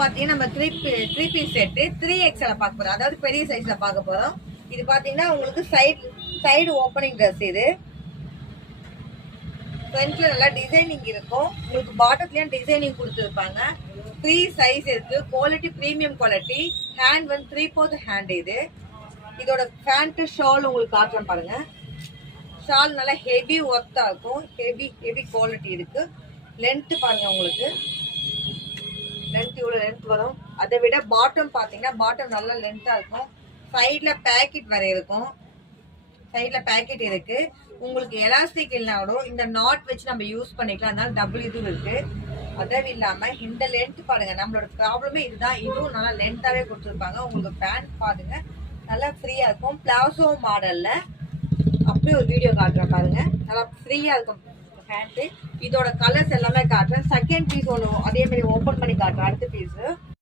பாத்தீங்கன்னா நம்ம three piece set 3XL பார்க்க போறோம். அதாவது பெரிய சைஸ்ல பார்க்க போறோம். இது பாத்தீங்கன்னா உங்களுக்கு சைடு ஓப்பனிங் ட்ரெஸ். இது ஃப்ரண்ட்ல நல்லா டிசைனிங் இருக்கும். உங்களுக்கு பாட்டத்துலயும் டிசைனிங் கொடுத்துருப்பாங்க. 3 சைஸ் இருக்கு. Quality premium quality. ஹேண்ட் வந்து 3/4 ஹேண்ட். இதோட பேண்ட் ஷால் உங்களுக்கு காட்டுறேன் பாருங்க. ஷால் நல்லா ஹெவி ஒர்த்தா இருக்கும். ஹெவி குவாலிட்டி இருக்கு. லென்த் பாருங்க, உங்களுக்கு லென்த் இவ்வளவு லென்த் வரும். அதை விட பாட்டம் பாத்தீங்கன்னா பாட்டம் நல்லா லென்த்தா இருக்கும். சைட்ல பேக்கெட் வரை இருக்கும். சைட்ல பேக்கெட் இருக்கு. உங்களுக்கு எலாஸ்டிக் இல்லைனாலும் இந்த நாட் வச்சு நம்ம யூஸ் பண்ணிக்கலாம். அதனால டபுள் இது இருக்கு. அதுவும் இல்லாம இந்த லென்த் பாருங்க, நம்மளோட ப்ராப்ளமே இதுதான். இதுவும் நல்லா லென்த்தாவே கொடுத்துருப்பாங்க. உங்களுக்கு பேண்ட் பாருங்க நல்லா ஃப்ரீயா இருக்கும். பிளாசோ மாடல்ல அப்படியே ஒரு வீடியோ காட்டுறேன் பாருங்க. நல்லா ஃப்ரீயா இருக்கும் பேண்ட். இதோட கலர்ஸ் எல்லாமே காட்டுறேன். செகண்ட் பீஸ் ஒன்று அதே மாதிரி ஓப்பன் பண்ணி காட்டுறேன். அடுத்த பீஸ்